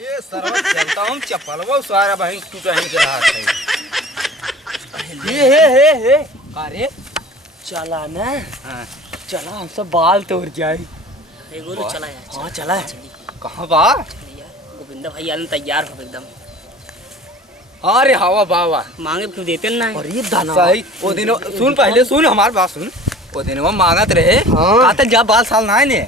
ये सरवा चलता हूँ चप्पलवा सारा भाई टूटा ही के रहा है। हे अरे चला ना। हाँ चला हमसे बाल तोड़ जाए। गोलू चला यार। हाँ चला। कहाँ बा? गोविंदा भाई आने तैयार हो एकदम। अरे हवा बाबा मांगे क्यों देते ना? और ये दाना सही वो दिन सुन पहले सुन हमारी बात सुन। वो दिन वो मांगत रहे कहते जा बाल साल ना ने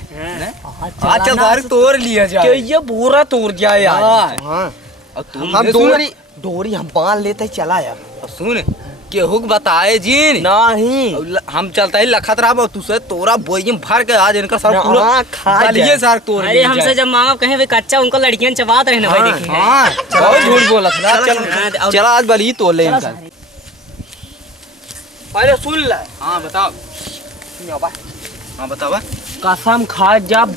आज चल बाहर तोड़ लिया जाए कि ये पूरा तोड़ जाए यार। हाँ और तुम हम डोरी हम बांध लेते चला यार। सुन केहुक बताए जी नहीं हम चलता ही लखत रहा तू से तोरा बोई भर के आज इनका सर पूरा खा लिए सर तोड़। अरे हमसे जब मांगा कहे वे कच्चा उनको लड़कियां चबात रहे ना भाई देखे। हाँ बहुत झूठ बोला था। चल चला आज बली तोड़ ले इनका। पहले सुन ले। हाँ बताओ। हाँ बताओ। कसम खा जब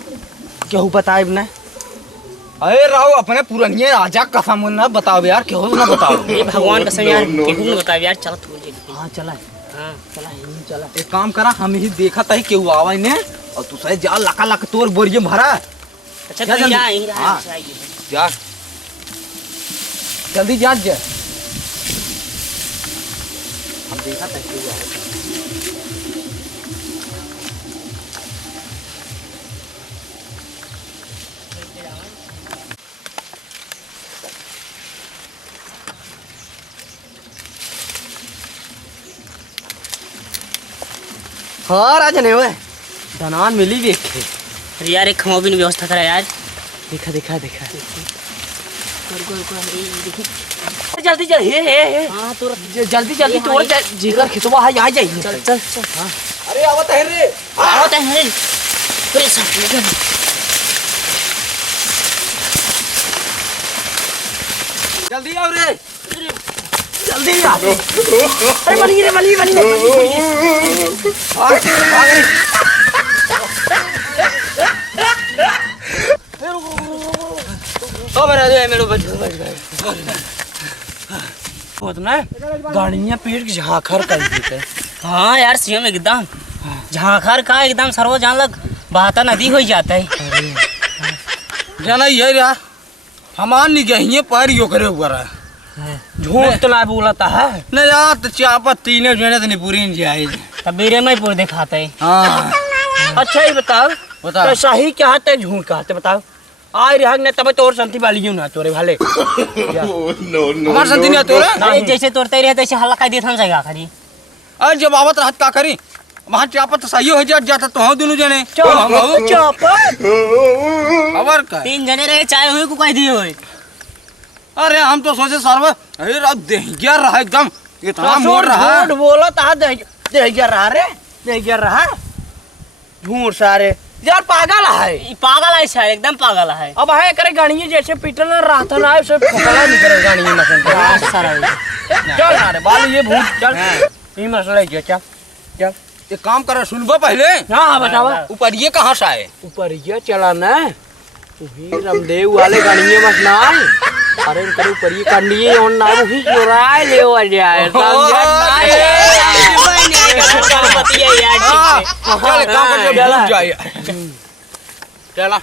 केहू बताए ना। अरे राव अपने पुरानिये राजा कसम ना बताओ यार केहू ना बताओ। ये भगवान कसम यार केहू न बताओ यार। चल तू ले। हाँ चला। हां चला चला। एक काम करा हम ही देखा था केहू आवा ने और तू सही जा लका लक तोड़ बोरिये भरा। अच्छा तू जा यहीं रहा। जा जल्दी जा जा। हम देखा था केहू आवा। हाँ राजा ने हुए धनान मिली देखे। अरे यार एक खमो भी व्यवस्था करा यार। देखा देखा देखा। जल्दी जल्दी हे हां तो जल्दी जल्दी तोड़ जिगर खितवा आ जाइए। चल चल चल। हाँ अरे आवत है रे आवत है। अरे सब जल्दी आओ रे जल्दी आ। अरे बनी रे बनी बनी। गाड़ियाँ पेट की झाखर कर देते। हाँ यार सीएम एकदम झाखर का एकदम सर्वो जान लग बहता नदी हो जाता है। जाना ये यार हमार निगहिए पर यो करे हुआ रहा झूठ तो ना बोलता है न यार तो चापा तीने जने तो नहीं पूरी नहीं जाए। तब बीरे में पूरे दिखाते हैं। हाँ अच्छा ये बताओ बता तो सही क्या है झूठ कहते बताओ। आय रे ने तब तोर संती वाली यूं ना तोरे भाले हमार संती नहीं तोरा। अरे जैसे तोड़ते रहे तैसे हल्ला कर देता हम जाएगा खरी। अरे जब आवत रहत का करी वहाँ चापा तो सही हो जाता तो हम दोनों जने चापा खबर का। तीन जने रहे चाय हुए को कह दिए हुए। अरे हम तो सोचे सर्व अरे रात देहिया रहा एकदम इतना मोड़ रहा। झूठ बोला था दे गया रहा रे दे गया रहा झूठ सारे यार पागल है। ये पागल है शायद एकदम पागल है। अब है करे गाड़ियाँ जैसे पीटल रहता ना उसे फकड़ा नहीं करे गाड़ियाँ मसन सारा चल ना रे बाल ये भूत चल ये मसला है क्या चल एक काम करा सुनबो पहले। हाँ बतावा ऊपर ये कहाँ से आए? ऊपर ये चला ना वही रामदेव वाले गाड़ियाँ मसना है। अरे इनके ऊपर ये कंडिये और ना वही चुराए ले आ जाए चल काम करके भूल जाए। चला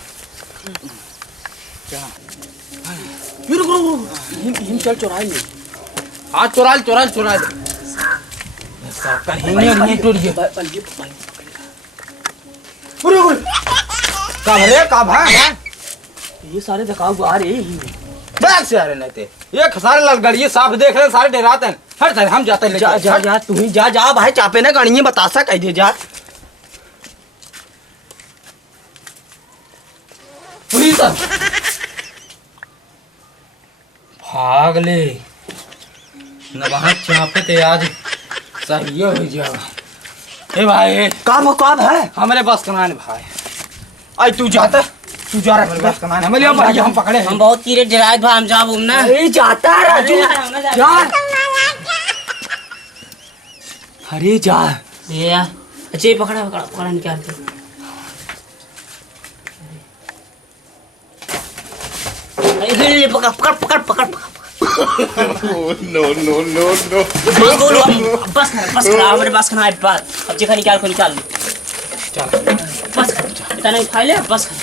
हिम चल चुराए हाँ चुरा कहीं नहीं टूट गया। कब रे कब है ये सारे दिखाओ आ रहे बैग से आ रहे नहीं थे ये सारे ललगड़िए साफ देख रहे सारे डराते हैं। हर तरह हम जाते हैं जा जा जा तू ही जा जा भाई चापे ना गाड़ियाँ बता सक दे जा भाग ले न वहाँ चापे थे आज सही हो जाओ। ए भाई कब है हमारे बस कनान भाई आज तू जाता तू जा रहा बस कनान हमें लिया भाई हम पकड़े हम बहुत कीड़े डराए भाई हम जाब ना। अरे जाता है राजू जा अरे जा ये यार अच्छा ये पकड़ा पकड़ा पकड़ा निकाल के। अरे पकड़ पकड़ पकड़ पकड़ पकड़ no, no, no, no. बस खा हमारे बस खाना है अब चिकन निकाल को निकाल लो। चल बस खा इतना नहीं खा ले बस खा।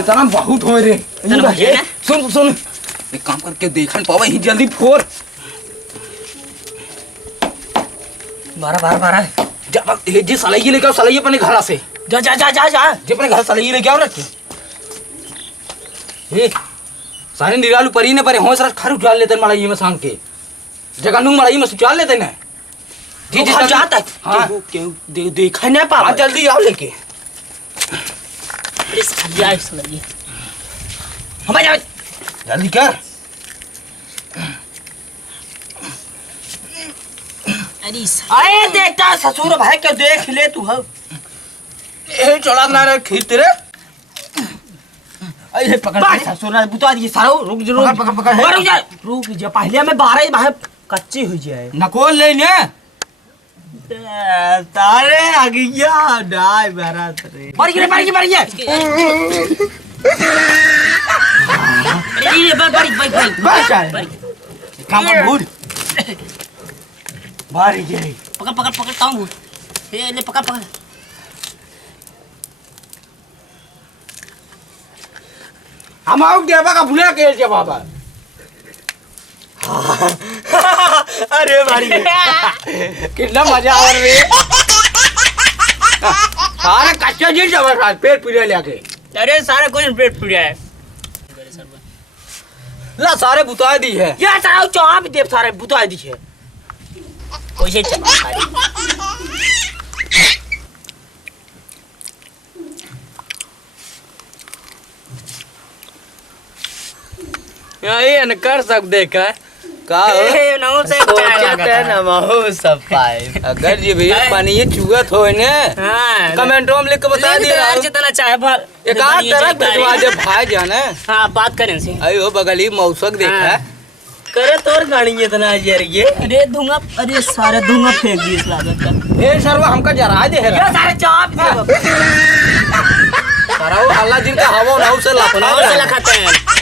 इतना बहुत हो रे इतना हो गया ना सुन सुन एक काम करके देखन पावा ही जल्दी फोर 12 जा जे सलाइए लेके आओ सलाइए अपने घर से जा जे अपने घर सलाइए लेके आओ रखे ए सारे निरालू परी ने परे होस खर उछाल लेते मलाई में सांग के जगनू मलाई में उछाल लेते ना जी जी जाता है हाँ। देखा नहीं पावा जल्दी आओ लेके अरे सालिया इसलिए हमारे जल्दी कर अरे देखता ससुर भाई के देख ले तू हो ए चला ना रे खीर तेरे अरे पकड़ ससुर ने बुता दिए सारो रुक जरूर पकड़ रुक जा पहले में 12 बाहर कच्ची हो जाए नकोल ले ने तारे आ गया डाय बारा तरे मर गए अरे ये भाई काम भूल मारी गई पकड़ ताऊ ये ले पकड़ हम आओ देवा का भूला के जे बाबा अरे मारी कितना मजा आ रहा है सारे कच्चे जी जबरदस्त पेट पीले लेके अरे सारे कुछ पेट पीड़ा है ला सारे बुता दी है यार सारा चाह भी देव सारे बुता दी है कैसे चला सारी ये न कर सब देखा का ए नौ से नमो सब पाए अगर ये भैया पानी ये चुगत हो ने हां कमेंटों में लिख के बता दिए यार जितना चाहे भर एक आध तरह भिजवा दे भाई जाने हां बात करें से अयो बगली मौसक देखा करे तोर गाड़ी इतना जर ये अरे धुआं अरे सारे धुआं फेंक दिए इस लागत का ए सरवा हमका जरा दे है ये सारे चाह भी कराओ अल्लाह जिनका हवा ना उसे लापना से लखाते हैं